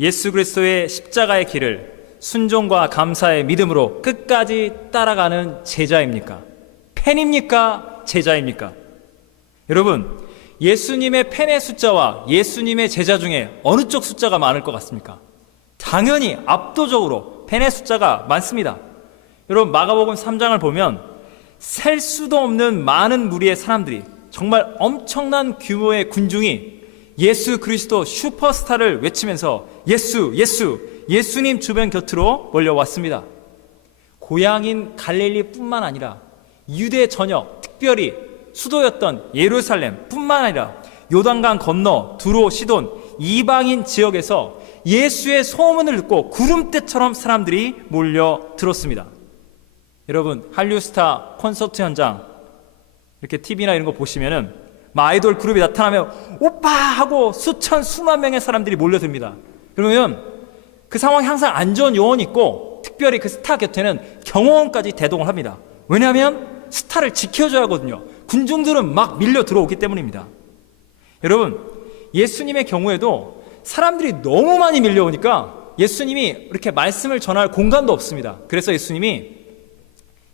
예수 그리스도의 십자가의 길을 순종과 감사의 믿음으로 끝까지 따라가는 제자입니까? 팬입니까? 제자입니까? 여러분, 예수님의 팬의 숫자와 예수님의 제자 중에 어느 쪽 숫자가 많을 것 같습니까? 당연히 압도적으로 팬의 숫자가 많습니다. 여러분, 마가복음 3장을 보면 셀 수도 없는 많은 무리의 사람들이, 정말 엄청난 규모의 군중이 예수 그리스도 슈퍼스타를 외치면서 예수, 예수, 예수님 주변 곁으로 몰려왔습니다. 고향인 갈릴리뿐만 아니라 유대 전역, 특별히 수도였던 예루살렘 뿐만 아니라 요단강 건너 두로, 시돈, 이방인 지역에서 예수의 소문을 듣고 구름대처럼 사람들이 몰려들었습니다. 여러분, 한류스타 콘서트 현장 이렇게 TV나 이런 거 보시면은 아이돌 그룹이 나타나면 오빠 하고 수만 명의 사람들이 몰려듭니다. 그러면 그 상황이 항상 안전 요원이 있고, 특별히 그 스타 곁에는 경호원까지 대동을 합니다. 왜냐하면 스타를 지켜줘야 하거든요. 군중들은 막 밀려 들어오기 때문입니다. 여러분, 예수님의 경우에도 사람들이 너무 많이 밀려오니까 예수님이 이렇게 말씀을 전할 공간도 없습니다. 그래서 예수님이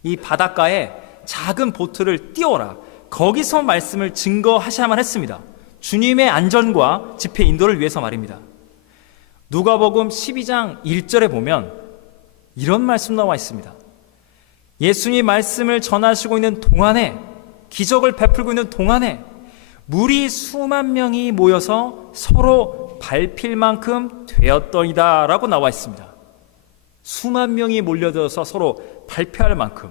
이 바닷가에 작은 보트를 띄워라, 거기서 말씀을 증거하셔야만 했습니다. 주님의 안전과 집회 인도를 위해서 말입니다. 누가복음 12장 1절에 보면 이런 말씀 나와 있습니다. 예수님 말씀을 전하시고 있는 동안에, 기적을 베풀고 있는 동안에 무리 수만 명이 모여서 서로 밟힐 만큼 되었더이다 라고 나와 있습니다. 수만 명이 몰려들어서 서로 발표할 만큼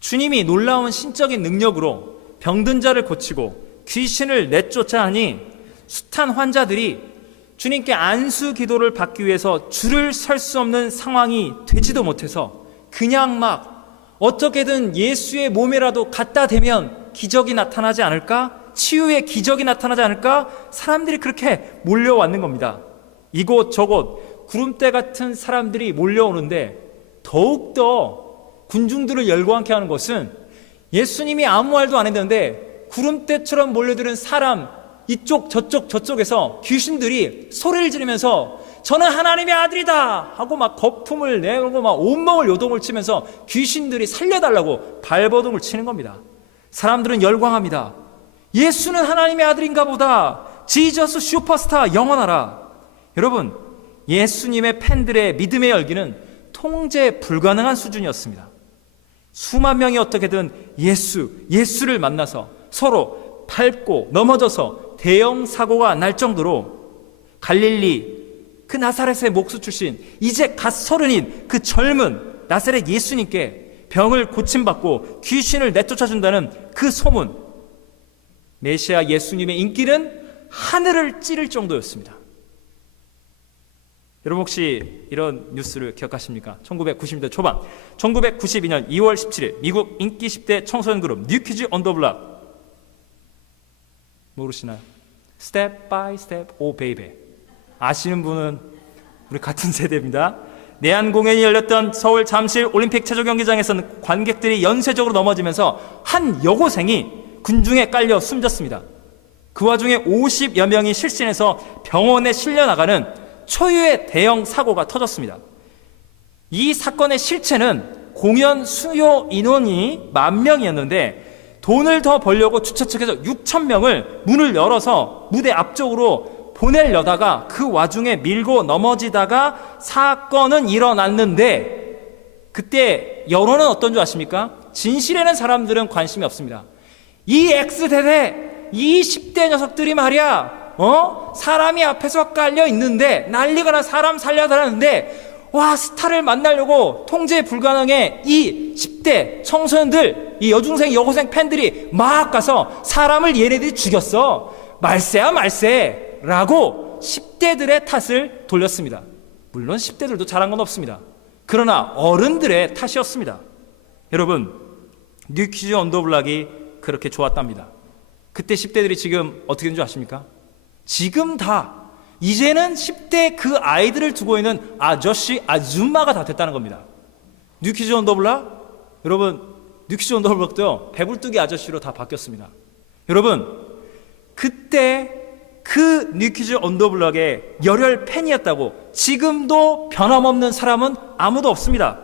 주님이 놀라운 신적인 능력으로 병든 자를 고치고 귀신을 내쫓아 하니 숱한 환자들이 주님께 안수 기도를 받기 위해서 줄을 설 수 없는 상황이 되지도 못해서 그냥 막 어떻게든 예수의 몸에라도 갖다 대면 기적이 나타나지 않을까? 치유의 기적이 나타나지 않을까? 사람들이 그렇게 몰려왔는 겁니다. 이곳 저곳 구름대 같은 사람들이 몰려오는데, 더욱더 군중들을 열광케 하는 것은 예수님이 아무 말도 안 했는데 구름대처럼 몰려드는 사람, 이쪽 저쪽에서 귀신들이 소리를 지르면서 저는 하나님의 아들이다 하고 막 거품을 내고 막 온몸을 요동을 치면서 귀신들이 살려달라고 발버둥을 치는 겁니다. 사람들은 열광합니다. 예수는 하나님의 아들인가 보다. 지저스 슈퍼스타 영원하라. 여러분, 예수님의 팬들의 믿음의 열기는 통제 불가능한 수준이었습니다. 수만 명이 어떻게든 예수를 만나서 서로 밟고 넘어져서 대형 사고가 날 정도로 갈릴리 그 나사렛의 목수 출신, 이제 갓 서른인 그 젊은 나사렛 예수님께 병을 고침받고 귀신을 내쫓아준다는 그 소문, 메시아 예수님의 인기는 하늘을 찌를 정도였습니다. 여러분, 혹시 이런 뉴스를 기억하십니까? 1990년대 초반, 1992년 2월 17일 미국 인기 10대 청소년 그룹 뉴키즈 온 더 블락, 모르시나요? 스텝 바이 스텝 오 베이베. 아시는 분은 우리 같은 세대입니다. 내한 공연이 열렸던 서울 잠실 올림픽 체조 경기장에서는 관객들이 연쇄적으로 넘어지면서 한 여고생이 군중에 깔려 숨졌습니다. 그 와중에 50여 명이 실신해서 병원에 실려나가는 초유의 대형 사고가 터졌습니다. 이 사건의 실체는 공연 수요 인원이 10,000명이었는데 돈을 더 벌려고 주최 측에서 6,000명을 문을 열어서 무대 앞쪽으로 보내려다가 그 와중에 밀고 넘어지다가 사건은 일어났는데, 그때 여론은 어떤 줄 아십니까? 진실에는 사람들은 관심이 없습니다. 이 X세대, 이 10대 녀석들이 말이야, 사람이 앞에서 깔려 있는데 난리가 사람 살려달라는데, 와, 스타를 만나려고 통제 불가능해 이 10대 청소년들, 이 여중생 여고생 팬들이 막 가서 사람을 얘네들이 죽였어, 말세야 말세 라고 10대들의 탓을 돌렸습니다. 물론 10대들도 잘한 건 없습니다. 그러나 어른들의 탓이었습니다. 여러분, 뉴키즈 온 더 블락이 그렇게 좋았답니다. 그때 10대들이 지금 어떻게 된 줄 아십니까? 지금 다 이제는 10대 그 아이들을 두고 있는 아저씨, 아줌마가 다 됐다는 겁니다. 뉴키즈 온 더 블락? 여러분, 뉴키즈 온 더 블락도요, 배불뚝이 아저씨로 다 바뀌었습니다. 여러분, 그때 그 뉴키즈 온 더 블럭의 열혈 팬이었다고 지금도 변함없는 사람은 아무도 없습니다.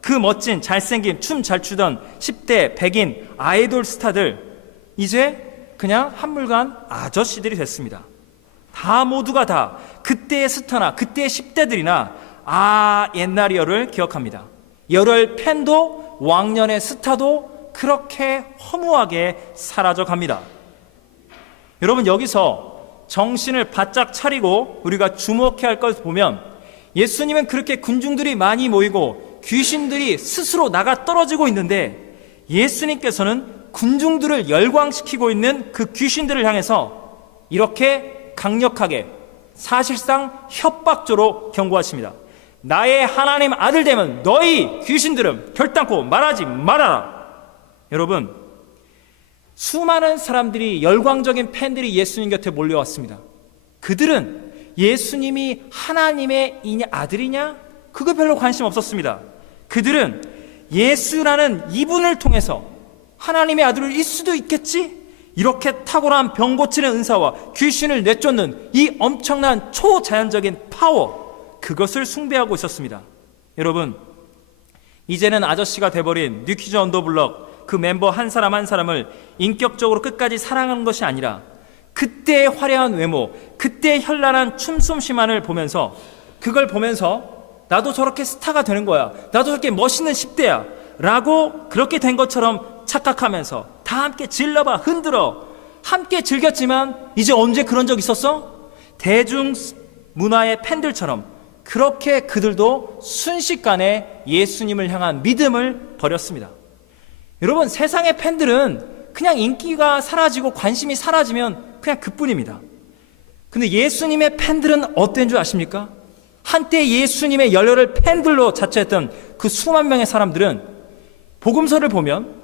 그 멋진 잘생긴 춤 잘 추던 10대 백인 아이돌 스타들 이제 그냥 한물간 아저씨들이 됐습니다. 다 모두가 다 그때의 스타나 그때의 10대들이나 옛날이여를 기억합니다. 열혈 팬도 왕년의 스타도 그렇게 허무하게 사라져갑니다. 여러분, 여기서 정신을 바짝 차리고 우리가 주목해야 할 것을 보면 예수님은 그렇게 군중들이 많이 모이고 귀신들이 스스로 나가 떨어지고 있는데 예수님께서는 군중들을 열광시키고 있는 그 귀신들을 향해서 이렇게 강력하게 사실상 협박조로 경고하십니다. 나의 하나님 아들 되면 너희 귀신들은 결단코 말하지 말아라. 여러분, 수많은 사람들이 열광적인 팬들이 예수님 곁에 몰려왔습니다. 그들은 예수님이 하나님의 아들이냐? 그거 별로 관심 없었습니다. 그들은 예수라는 이분을 통해서 하나님의 아들일 수도 있겠지? 이렇게 탁월한 병 고치는 은사와 귀신을 내쫓는 이 엄청난 초자연적인 파워, 그것을 숭배하고 있었습니다. 여러분, 이제는 아저씨가 돼버린 뉴키즈 온 더 블럭 그 멤버 한 사람 한 사람을 인격적으로 끝까지 사랑하는 것이 아니라 그때의 화려한 외모, 그때의 현란한 춤솜씨만을 보면서 그걸 보면서 나도 저렇게 스타가 되는 거야, 나도 저렇게 멋있는 10대야 라고 그렇게 된 것처럼 착각하면서 다 함께 질러봐 흔들어 함께 즐겼지만 이제 언제 그런 적 있었어? 대중문화의 팬들처럼 그렇게 그들도 순식간에 예수님을 향한 믿음을 버렸습니다. 여러분, 세상의 팬들은 그냥 인기가 사라지고 관심이 사라지면 그냥 그뿐입니다. 근데 예수님의 팬들은 어땠는 줄 아십니까? 한때 예수님의 열혈을 팬들로 자처했던 그 수만 명의 사람들은 복음서를 보면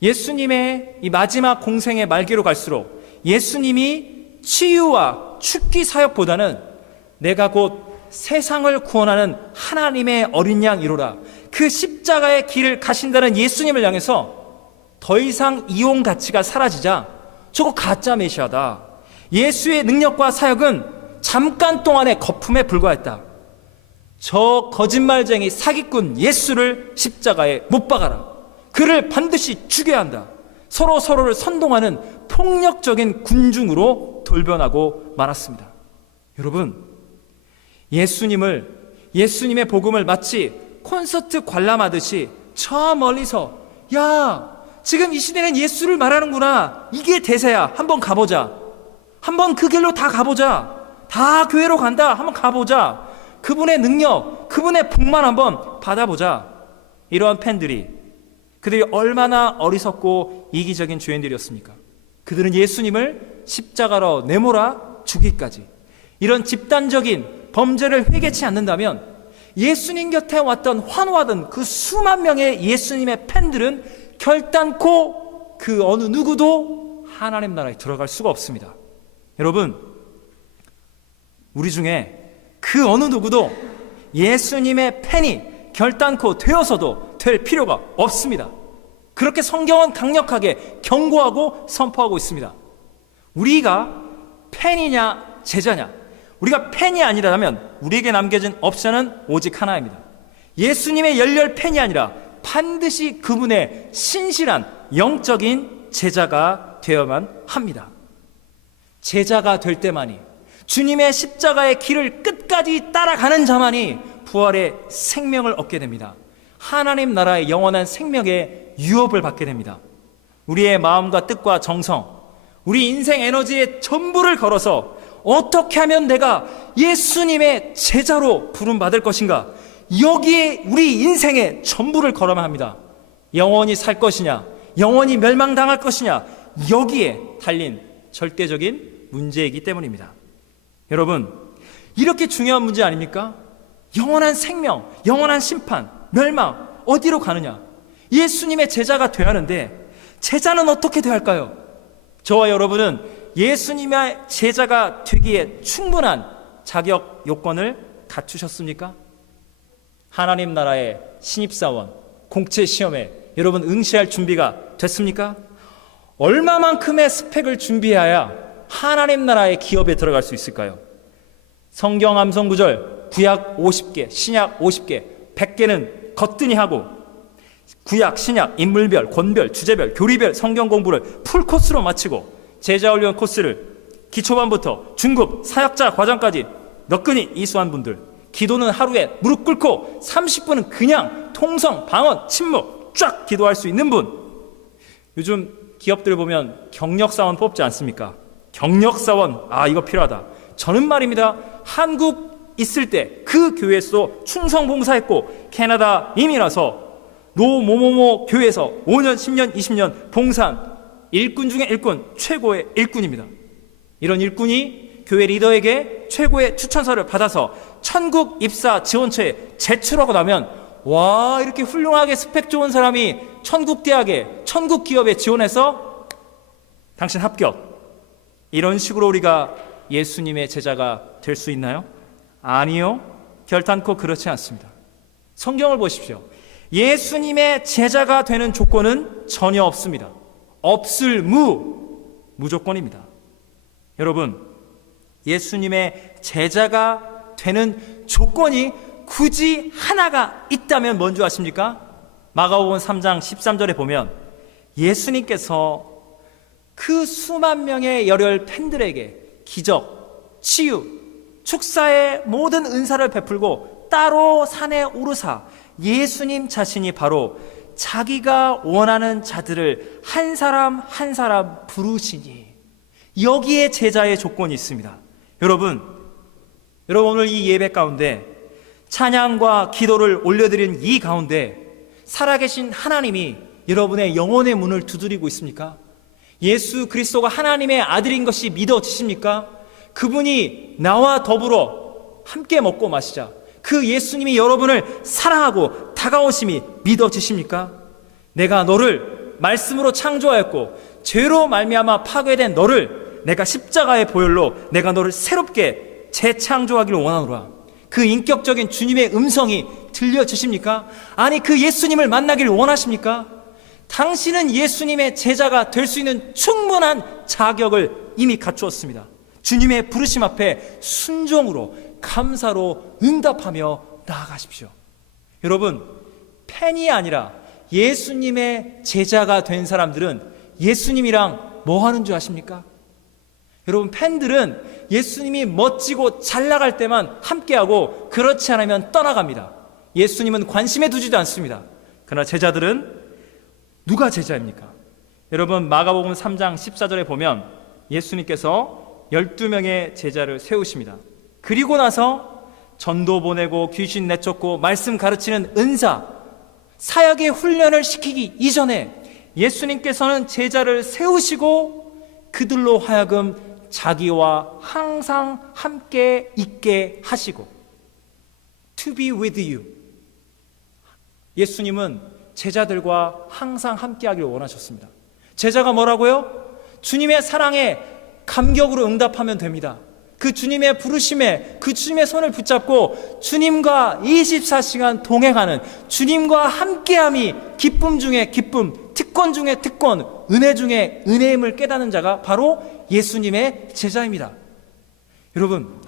예수님의 이 마지막 공생의 말기로 갈수록 예수님이 치유와 축기 사역보다는 내가 곧 세상을 구원하는 하나님의 어린 양 이로라, 그 십자가의 길을 가신다는 예수님을 향해서 더 이상 이용 가치가 사라지자 저거 가짜 메시아다, 예수의 능력과 사역은 잠깐 동안의 거품에 불과했다, 저 거짓말쟁이 사기꾼 예수를 십자가에 못 박아라, 그를 반드시 죽여야 한다, 서로를 선동하는 폭력적인 군중으로 돌변하고 말았습니다. 여러분, 예수님의 복음을 마치 콘서트 관람하듯이 저 멀리서 야, 지금 이 시대는 예수를 말하는구나, 이게 대세야, 한번 가보자, 한번 그 길로 다 가보자, 다 교회로 간다, 한번 가보자, 그분의 능력, 그분의 복만 한번 받아보자. 이러한 팬들이, 그들이 얼마나 어리석고 이기적인 죄인들이었습니까? 그들은 예수님을 십자가로 내몰아 죽이기까지, 이런 집단적인 범죄를 회개치 않는다면 예수님 곁에 왔던 환호하던 그 수만 명의 예수님의 팬들은 결단코 그 어느 누구도 하나님 나라에 들어갈 수가 없습니다. 여러분, 우리 중에 그 어느 누구도 예수님의 팬이 결단코 되어서도 될 필요가 없습니다. 그렇게 성경은 강력하게 경고하고 선포하고 있습니다. 우리가 팬이냐 제자냐, 우리가 팬이 아니라면 우리에게 남겨진 옵션은 오직 하나입니다. 예수님의 열렬 팬이 아니라 반드시 그분의 신실한 영적인 제자가 되어야만 합니다. 제자가 될 때만이, 주님의 십자가의 길을 끝까지 따라가는 자만이 부활의 생명을 얻게 됩니다. 하나님 나라의 영원한 생명의 유업을 받게 됩니다. 우리의 마음과 뜻과 정성, 우리 인생 에너지의 전부를 걸어서 어떻게 하면 내가 예수님의 제자로 부름받을 것인가, 여기에 우리 인생의 전부를 걸어야 합니다. 영원히 살 것이냐, 영원히 멸망당할 것이냐, 여기에 달린 절대적인 문제이기 때문입니다. 여러분, 이렇게 중요한 문제 아닙니까? 영원한 생명, 영원한 심판, 멸망, 어디로 가느냐? 예수님의 제자가 되어야 하는데 제자는 어떻게 되어야 할까요? 저와 여러분은 예수님의 제자가 되기에 충분한 자격 요건을 갖추셨습니까? 하나님 나라의 신입사원, 공채 시험에 여러분 응시할 준비가 됐습니까? 얼마만큼의 스펙을 준비해야 하나님 나라의 기업에 들어갈 수 있을까요? 성경 암송 구절 구약 50개, 신약 50개, 100개는 거뜬히 하고 구약, 신약, 인물별, 권별, 주제별, 교리별 성경 공부를 풀코스로 마치고 제자훈련 코스를 기초반부터 중급, 사역자 과정까지 너끈히 이수한 분들, 기도는 하루에 무릎 꿇고 30분은 그냥 통성, 방언, 침묵 쫙 기도할 수 있는 분. 요즘 기업들 보면 경력사원 뽑지 않습니까? 경력사원, 이거 필요하다. 저는 말입니다, 한국 있을 때 그 교회에서도 충성봉사했고 캐나다 이민 와서 노모모모 교회에서 5년, 10년, 20년 봉사한 일꾼 중에 일꾼, 최고의 일꾼입니다. 이런 일꾼이 교회 리더에게 최고의 추천서를 받아서 천국 입사 지원처에 제출하고 나면, 와, 이렇게 훌륭하게 스펙 좋은 사람이 천국 대학에, 천국 기업에 지원해서 당신 합격. 이런 식으로 우리가 예수님의 제자가 될 수 있나요? 아니요, 결단코 그렇지 않습니다. 성경을 보십시오. 예수님의 제자가 되는 조건은 전혀 없습니다. 없을 무조건입니다. 여러분, 예수님의 제자가 되는 조건이 굳이 하나가 있다면 뭔지 아십니까? 마가복음 3장 13절에 보면 예수님께서 그 수만 명의 열혈 팬들에게 기적, 치유, 축사의 모든 은사를 베풀고 따로 산에 오르사 예수님 자신이 바로 자기가 원하는 자들을 한 사람 한 사람 부르시니, 여기에 제자의 조건이 있습니다. 여러분 오늘 이 예배 가운데 찬양과 기도를 올려드린 이 가운데 살아계신 하나님이 여러분의 영혼의 문을 두드리고 있습니까? 예수 그리스도가 하나님의 아들인 것이 믿어지십니까? 그분이 나와 더불어 함께 먹고 마시자, 그 예수님이 여러분을 사랑하고 다가오심이 믿어지십니까? 내가 너를 말씀으로 창조하였고 죄로 말미암아 파괴된 너를 내가 십자가의 보혈로 내가 너를 새롭게 재창조하기를 원하노라. 그 인격적인 주님의 음성이 들려지십니까? 아니, 그 예수님을 만나길 원하십니까? 당신은 예수님의 제자가 될 수 있는 충분한 자격을 이미 갖추었습니다. 주님의 부르심 앞에 순종으로 감사로 응답하며 나아가십시오. 여러분, 팬이 아니라 예수님의 제자가 된 사람들은 예수님이랑 뭐 하는 줄 아십니까? 여러분, 팬들은 예수님이 멋지고 잘 나갈 때만 함께하고 그렇지 않으면 떠나갑니다. 예수님은 관심에 두지도 않습니다. 그러나 제자들은 누가 제자입니까? 여러분, 마가복음 3장 14절에 보면 예수님께서 12명의 제자를 세우십니다. 그리고 나서 전도 보내고 귀신 내쫓고 말씀 가르치는 은사, 사역의 훈련을 시키기 이전에 예수님께서는 제자를 세우시고 그들로 하여금 자기와 항상 함께 있게 하시고, To be with you. 예수님은 제자들과 항상 함께 하기를 원하셨습니다. 제자가 뭐라고요? 주님의 사랑에 감격으로 응답하면 됩니다. 그 주님의 부르심에, 그 주님의 손을 붙잡고 주님과 24시간 동행하는, 주님과 함께함이 기쁨 중에 기쁨, 특권 중에 특권, 은혜 중에 은혜임을 깨닫는 자가 바로 예수님의 제자입니다. 여러분,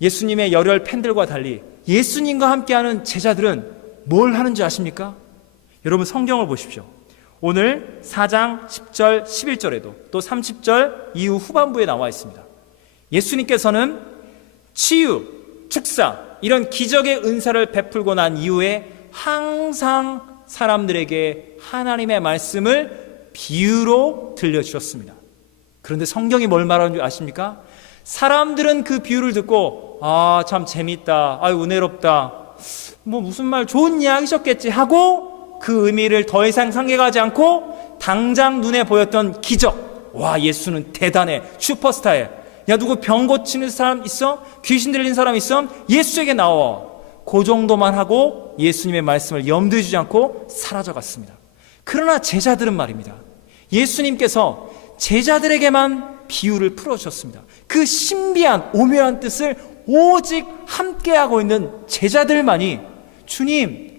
예수님의 열혈 팬들과 달리 예수님과 함께하는 제자들은 뭘 하는지 아십니까? 여러분, 성경을 보십시오. 오늘 4장 10절 11절에도 또 30절 이후 후반부에 나와 있습니다. 예수님께서는 치유, 축사, 이런 기적의 은사를 베풀고 난 이후에 항상 사람들에게 하나님의 말씀을 비유로 들려주셨습니다. 그런데 성경이 뭘 말하는 줄 아십니까? 사람들은 그 비유를 듣고 참 재밌다, 은혜롭다, 무슨 말 좋은 이야기셨겠지 하고 그 의미를 더 이상 상기하지 않고 당장 눈에 보였던 기적, 와, 예수는 대단해, 슈퍼스타해, 야, 누구 병 고치는 사람 있어? 귀신 들린 사람 있어? 예수에게 나와. 그 정도만 하고 예수님의 말씀을 염두에 두지 않고 사라져갔습니다. 그러나 제자들은 말입니다, 예수님께서 제자들에게만 비유를 풀어주셨습니다. 그 신비한 오묘한 뜻을 오직 함께하고 있는 제자들만이, 주님,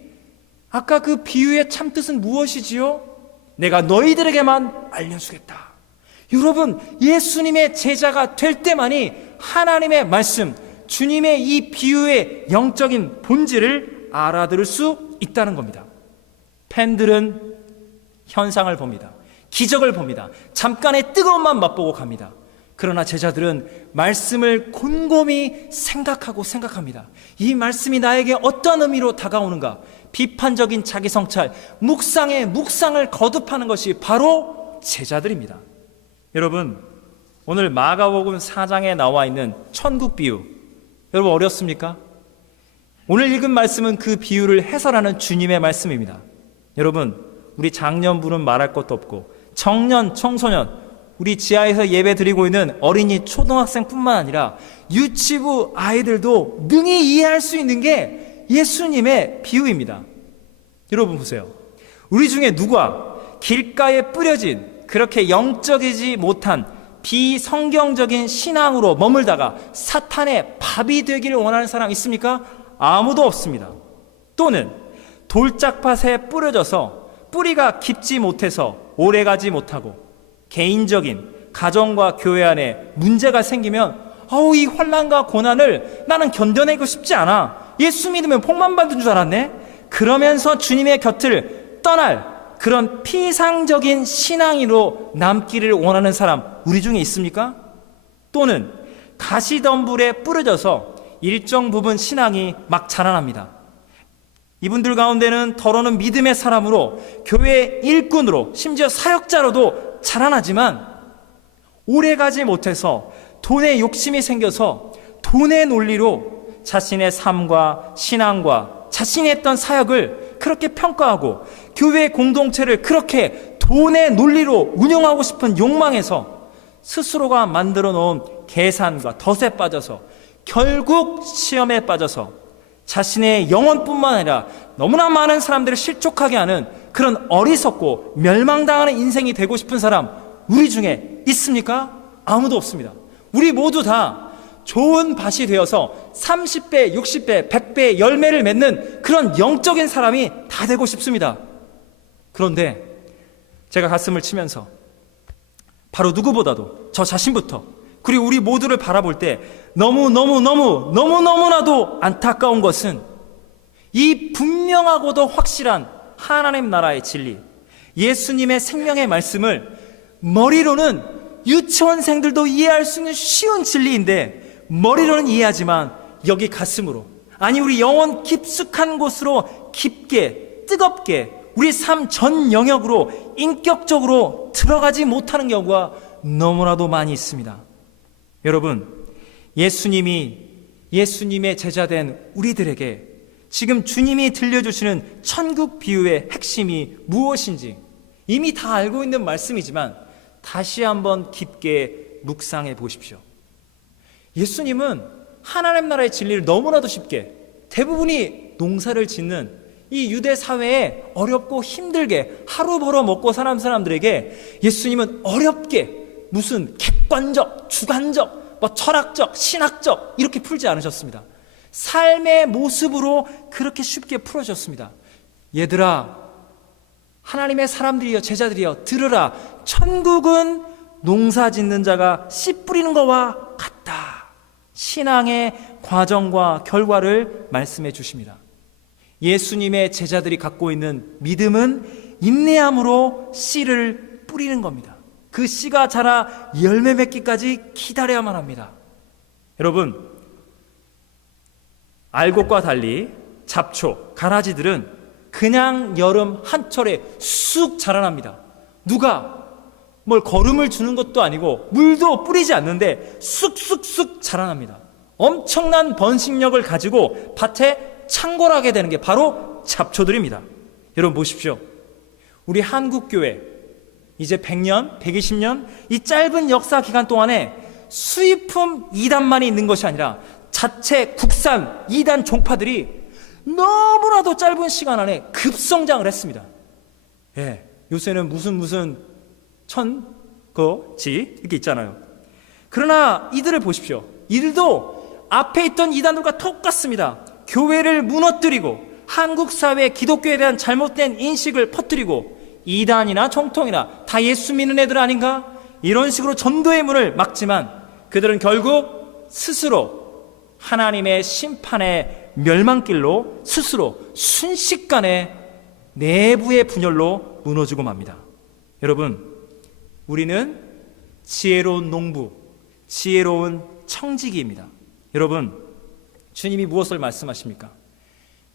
아까 그 비유의 참뜻은 무엇이지요? 내가 너희들에게만 알려주겠다. 여러분, 예수님의 제자가 될 때만이 하나님의 말씀, 주님의 이 비유의 영적인 본질을 알아들을 수 있다는 겁니다. 팬들은 현상을 봅니다. 기적을 봅니다. 잠깐의 뜨거움만 맛보고 갑니다. 그러나 제자들은 말씀을 곰곰이 생각합니다. 이 말씀이 나에게 어떤 의미로 다가오는가? 비판적인 자기 성찰, 묵상을 거듭하는 것이 바로 제자들입니다. 여러분, 오늘 마가복음 4장에 나와 있는 천국 비유, 여러분 어렵습니까? 오늘 읽은 말씀은 그 비유를 해설하는 주님의 말씀입니다. 여러분, 우리 장년부는 말할 것도 없고 청년, 청소년, 우리 지하에서 예배 드리고 있는 어린이, 초등학생뿐만 아니라 유치부 아이들도 능히 이해할 수 있는 게 예수님의 비유입니다. 여러분 보세요. 우리 중에 누가 길가에 뿌려진 그렇게 영적이지 못한 비성경적인 신앙으로 머물다가 사탄의 밥이 되기를 원하는 사람 있습니까? 아무도 없습니다. 또는 돌짝밭에 뿌려져서 뿌리가 깊지 못해서 오래가지 못하고 개인적인 가정과 교회 안에 문제가 생기면 이 환난과 고난을 나는 견뎌내고 싶지 않아. 예수 믿으면 복만 받은 줄 알았네. 그러면서 주님의 곁을 떠날 그런 피상적인 신앙으로 남기를 원하는 사람 우리 중에 있습니까? 또는 가시덤불에 뿌려져서 일정 부분 신앙이 막 자라납니다. 이분들 가운데는 더러는 믿음의 사람으로, 교회 일꾼으로, 심지어 사역자로도 자라나지만 오래가지 못해서 돈에 욕심이 생겨서 돈의 논리로 자신의 삶과 신앙과 자신이 했던 사역을 그렇게 평가하고 교회 공동체를 그렇게 돈의 논리로 운영하고 싶은 욕망에서 스스로가 만들어 놓은 계산과 덫에 빠져서 결국 시험에 빠져서 자신의 영혼뿐만 아니라 너무나 많은 사람들을 실족하게 하는 그런 어리석고 멸망당하는 인생이 되고 싶은 사람 우리 중에 있습니까? 아무도 없습니다. 우리 모두 다 좋은 밭이 되어서 30배, 60배, 100배의 열매를 맺는 그런 영적인 사람이 다 되고 싶습니다. 그런데 제가 가슴을 치면서 바로 누구보다도 저 자신부터 그리고 우리 모두를 바라볼 때 너무나도 안타까운 것은 이 분명하고도 확실한 하나님 나라의 진리, 예수님의 생명의 말씀을 머리로는 유치원생들도 이해할 수 있는 쉬운 진리인데 머리로는 이해하지만 여기 가슴으로, 아니 우리 영혼 깊숙한 곳으로 깊게 뜨겁게 우리 삶 전 영역으로 인격적으로 들어가지 못하는 경우가 너무나도 많이 있습니다. 여러분, 예수님의 제자된 우리들에게 지금 주님이 들려주시는 천국 비유의 핵심이 무엇인지 이미 다 알고 있는 말씀이지만 다시 한번 깊게 묵상해 보십시오. 예수님은 하나님 나라의 진리를 너무나도 쉽게, 대부분이 농사를 짓는 이 유대 사회에 어렵고 힘들게 하루 벌어 먹고 사는 사람들에게 예수님은 어렵게 무슨 객관적, 주관적, 철학적, 신학적 이렇게 풀지 않으셨습니다. 삶의 모습으로 그렇게 쉽게 풀어주셨습니다. 얘들아, 하나님의 사람들이여, 제자들이여, 들으라. 천국은 농사 짓는 자가 씨 뿌리는 것과 같다. 신앙의 과정과 결과를 말씀해 주십니다. 예수님의 제자들이 갖고 있는 믿음은 인내함으로 씨를 뿌리는 겁니다. 그 씨가 자라 열매 맺기까지 기다려야만 합니다. 여러분, 알곡과 달리 잡초, 가라지들은 그냥 여름 한철에 쑥 자라납니다. 누가 뭘 거름을 주는 것도 아니고 물도 뿌리지 않는데 쑥쑥쑥 자라납니다. 엄청난 번식력을 가지고 밭에 창궐하게 되는 게 바로 잡초들입니다. 여러분 보십시오. 우리 한국교회 이제 100년, 120년 이 짧은 역사 기간 동안에 수입품 이단만이 있는 것이 아니라 자체 국산 이단 종파들이 너무나도 짧은 시간 안에 급성장을 했습니다. 예, 요새는 무슨 천거지 이렇게 있잖아요. 그러나 이들을 보십시오. 이들도 앞에 있던 이단들과 똑같습니다. 교회를 무너뜨리고 한국 사회 기독교에 대한 잘못된 인식을 퍼뜨리고 이단이나 정통이나 다 예수 믿는 애들 아닌가? 이런 식으로 전도의 문을 막지만 그들은 결국 스스로 하나님의 심판의 멸망길로 스스로 순식간에 내부의 분열로 무너지고 맙니다. 여러분, 우리는 지혜로운 농부, 지혜로운 청지기입니다. 여러분, 주님이 무엇을 말씀하십니까?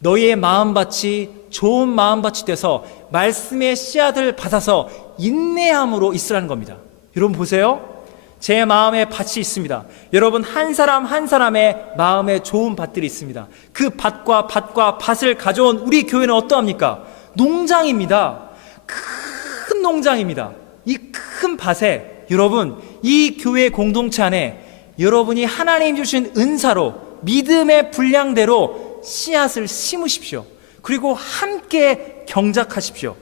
너희의 마음밭이 좋은 마음밭이 돼서 말씀의 씨앗을 받아서 인내함으로 있으라는 겁니다. 여러분 보세요. 제 마음에 밭이 있습니다. 여러분, 한 사람 한 사람의 마음에 좋은 밭들이 있습니다. 그 밭과 밭을 가져온 우리 교회는 어떠합니까? 농장입니다. 큰 농장입니다. 이 큰 밭에 여러분, 이 교회 공동체 안에 여러분이 하나님 주신 은사로 믿음의 분량대로 씨앗을 심으십시오. 그리고 함께 경작하십시오.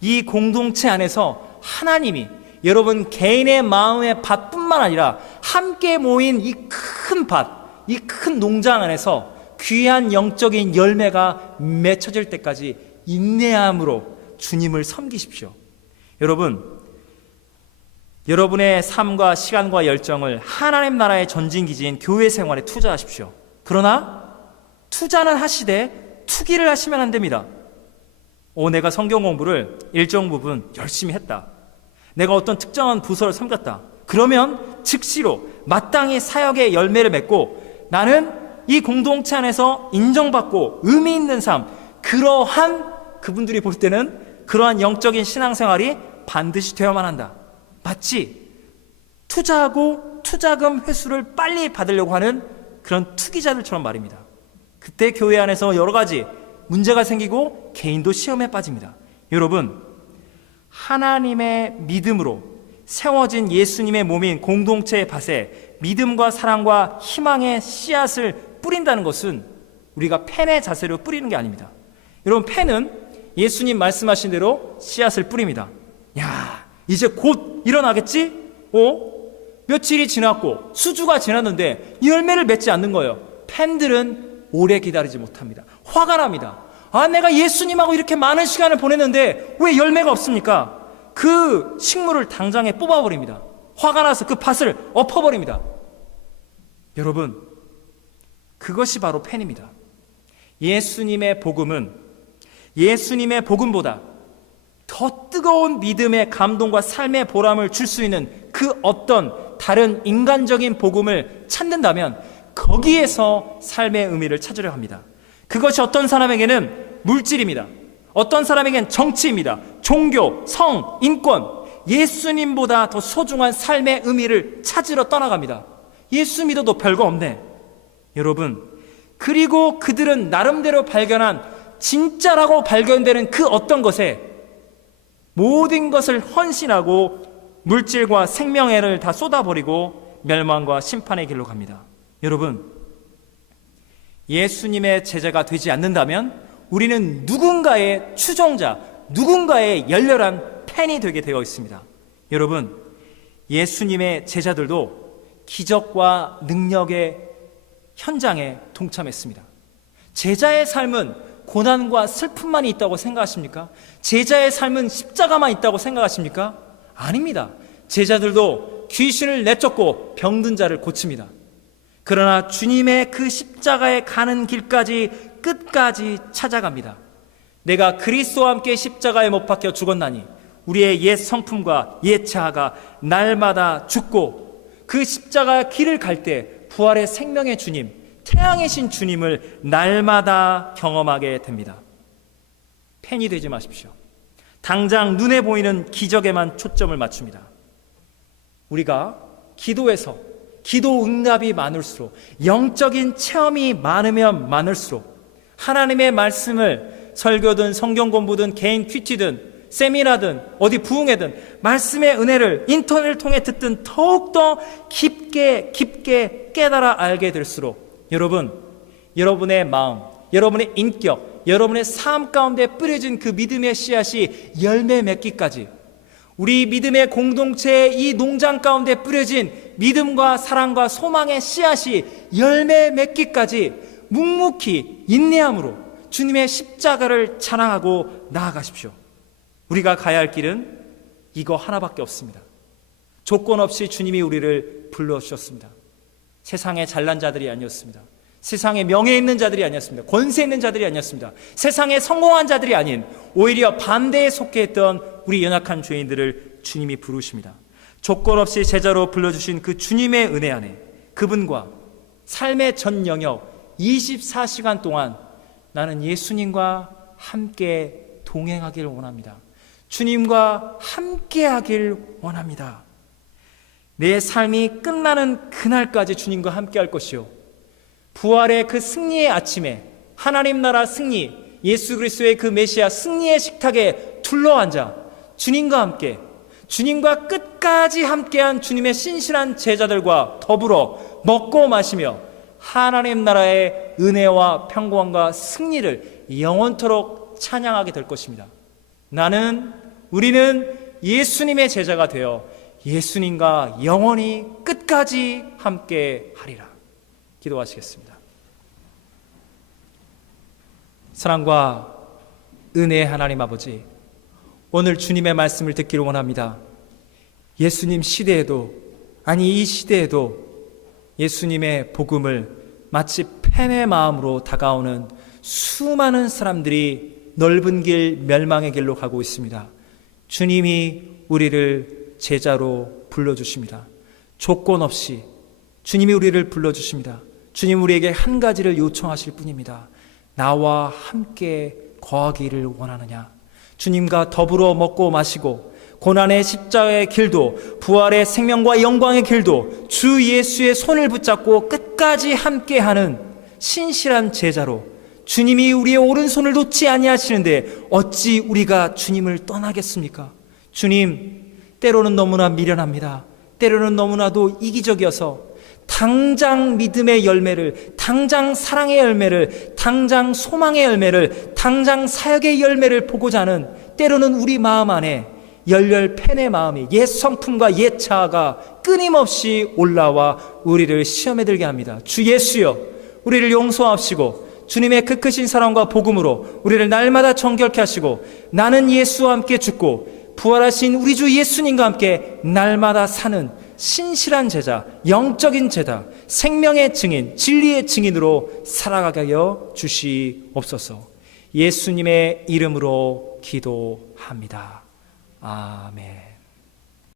이 공동체 안에서 하나님이 여러분 개인의 마음의 밭뿐만 아니라 함께 모인 이 큰 밭, 이 큰 농장 안에서 귀한 영적인 열매가 맺혀질 때까지 인내함으로 주님을 섬기십시오. 여러분, 여러분의 삶과 시간과 열정을 하나님 나라의 전진기지인 교회 생활에 투자하십시오. 그러나 투자는 하시되 투기를 하시면 안 됩니다. 내가 성경 공부를 일정 부분 열심히 했다. 내가 어떤 특정한 부서를 섬겼다. 그러면 즉시로 마땅히 사역의 열매를 맺고 나는 이 공동체 안에서 인정받고 의미 있는 삶, 그러한 그분들이 볼 때는 그러한 영적인 신앙생활이 반드시 되어야만 한다. 마치 투자하고 투자금 회수를 빨리 받으려고 하는 그런 투기자들처럼 말입니다. 그때 교회 안에서 여러 가지 문제가 생기고 개인도 시험에 빠집니다. 여러분, 하나님의 믿음으로 세워진 예수님의 몸인 공동체의 밭에 믿음과 사랑과 희망의 씨앗을 뿌린다는 것은 우리가 펜의 자세로 뿌리는 게 아닙니다. 여러분, 펜은 예수님 말씀하신 대로 씨앗을 뿌립니다. 야, 이제 곧 일어나겠지? 며칠이 지났고 수주가 지났는데 열매를 맺지 않는 거예요. 펜들은 오래 기다리지 못합니다. 화가 납니다. 내가 예수님하고 이렇게 많은 시간을 보냈는데 왜 열매가 없습니까? 그 식물을 당장에 뽑아버립니다. 화가 나서 그 밭을 엎어버립니다. 여러분, 그것이 바로 펜입니다. 예수님의 복음은 예수님의 복음보다 더 뜨거운 믿음의 감동과 삶의 보람을 줄 수 있는 그 어떤 다른 인간적인 복음을 찾는다면 거기에서 삶의 의미를 찾으려 합니다. 그것이 어떤 사람에게는 물질입니다. 어떤 사람에게는 정치입니다. 종교, 성, 인권, 예수님보다 더 소중한 삶의 의미를 찾으러 떠나갑니다. 예수 믿어도 별거 없네. 여러분, 그리고 그들은 나름대로 발견한 진짜라고 발견되는 그 어떤 것에 모든 것을 헌신하고 물질과 생명애를 다 쏟아버리고 멸망과 심판의 길로 갑니다. 여러분, 예수님의 제자가 되지 않는다면 우리는 누군가의 추종자, 누군가의 열렬한 팬이 되게 되어 있습니다. 여러분, 예수님의 제자들도 기적과 능력의 현장에 동참했습니다. 제자의 삶은 고난과 슬픔만이 있다고 생각하십니까? 제자의 삶은 십자가만 있다고 생각하십니까? 아닙니다. 제자들도 귀신을 내쫓고 병든 자를 고칩니다. 그러나 주님의 그 십자가에 가는 길까지 끝까지 찾아갑니다. 내가 그리스도와 함께 십자가에 못 박혀 죽었나니 우리의 옛 성품과 옛 자아가 날마다 죽고 그 십자가 길을 갈 때 부활의 생명의 주님, 태양의 신 주님을 날마다 경험하게 됩니다. 팬이 되지 마십시오. 당장 눈에 보이는 기적에만 초점을 맞춥니다. 우리가 기도에서 기도 응답이 많을수록, 영적인 체험이 많으면 많을수록 하나님의 말씀을 설교든 성경 공부든 개인 큐티든 세미나든 어디 부흥회든 말씀의 은혜를 인터넷을 통해 듣든 더욱더 깊게 깨달아 알게 될수록 여러분, 여러분의 마음, 여러분의 인격, 여러분의 삶 가운데 뿌려진 그 믿음의 씨앗이 열매 맺기까지 우리 믿음의 공동체의 이 농장 가운데 뿌려진 믿음과 사랑과 소망의 씨앗이 열매 맺기까지 묵묵히 인내함으로 주님의 십자가를 찬양하고 나아가십시오. 우리가 가야 할 길은 이거 하나밖에 없습니다. 조건 없이 주님이 우리를 불러주셨습니다. 세상에 잘난 자들이 아니었습니다. 세상에 명예 있는 자들이 아니었습니다. 권세 있는 자들이 아니었습니다. 세상에 성공한 자들이 아닌 오히려 반대에 속해 있던 우리 연약한 죄인들을 주님이 부르십니다. 조건 없이 제자로 불러주신 그 주님의 은혜 안에 그분과 삶의 전 영역 24시간 동안 나는 예수님과 함께 동행하기를 원합니다. 주님과 함께 하길 원합니다. 내 삶이 끝나는 그날까지 주님과 함께 할 것이요, 부활의 그 승리의 아침에 하나님 나라 승리, 예수 그리스도의 그 메시아 승리의 식탁에 둘러앉아 주님과 함께, 주님과 끝까지 함께한 주님의 신실한 제자들과 더불어 먹고 마시며 하나님 나라의 은혜와 평강과 승리를 영원토록 찬양하게 될 것입니다. 우리는 예수님의 제자가 되어 예수님과 영원히 끝까지 함께 하리라. 기도하시겠습니다. 사랑과 은혜의 하나님 아버지, 오늘 주님의 말씀을 듣기를 원합니다. 예수님 시대에도, 아니 이 시대에도 예수님의 복음을 마치 펜의 마음으로 다가오는 수많은 사람들이 넓은 길, 멸망의 길로 가고 있습니다. 주님이 우리를 제자로 불러주십니다. 조건 없이 주님이 우리를 불러주십니다. 주님 우리에게 한 가지를 요청하실 뿐입니다. 나와 함께 거하기를 원하느냐? 주님과 더불어 먹고 마시고 고난의 십자가의 길도, 부활의 생명과 영광의 길도 주 예수의 손을 붙잡고 끝까지 함께하는 신실한 제자로, 주님이 우리의 오른손을 놓지 아니하시는데 어찌 우리가 주님을 떠나겠습니까? 주님, 때로는 너무나 미련합니다. 때로는 너무나도 이기적이어서 당장 믿음의 열매를, 당장 사랑의 열매를, 당장 소망의 열매를, 당장 사역의 열매를 보고자 하는, 때로는 우리 마음 안에 열렬팬의 마음이, 옛 성품과 옛 자아가 끊임없이 올라와 우리를 시험에 들게 합니다. 주 예수여, 우리를 용서하시고 주님의 그 크신 사랑과 복음으로 우리를 날마다 정결케 하시고 나는 예수와 함께 죽고 부활하신 우리 주 예수님과 함께 날마다 사는 신실한 제자, 영적인 제자, 생명의 증인, 진리의 증인으로 살아가게 하여 주시옵소서. 예수님의 이름으로 기도합니다. 아멘.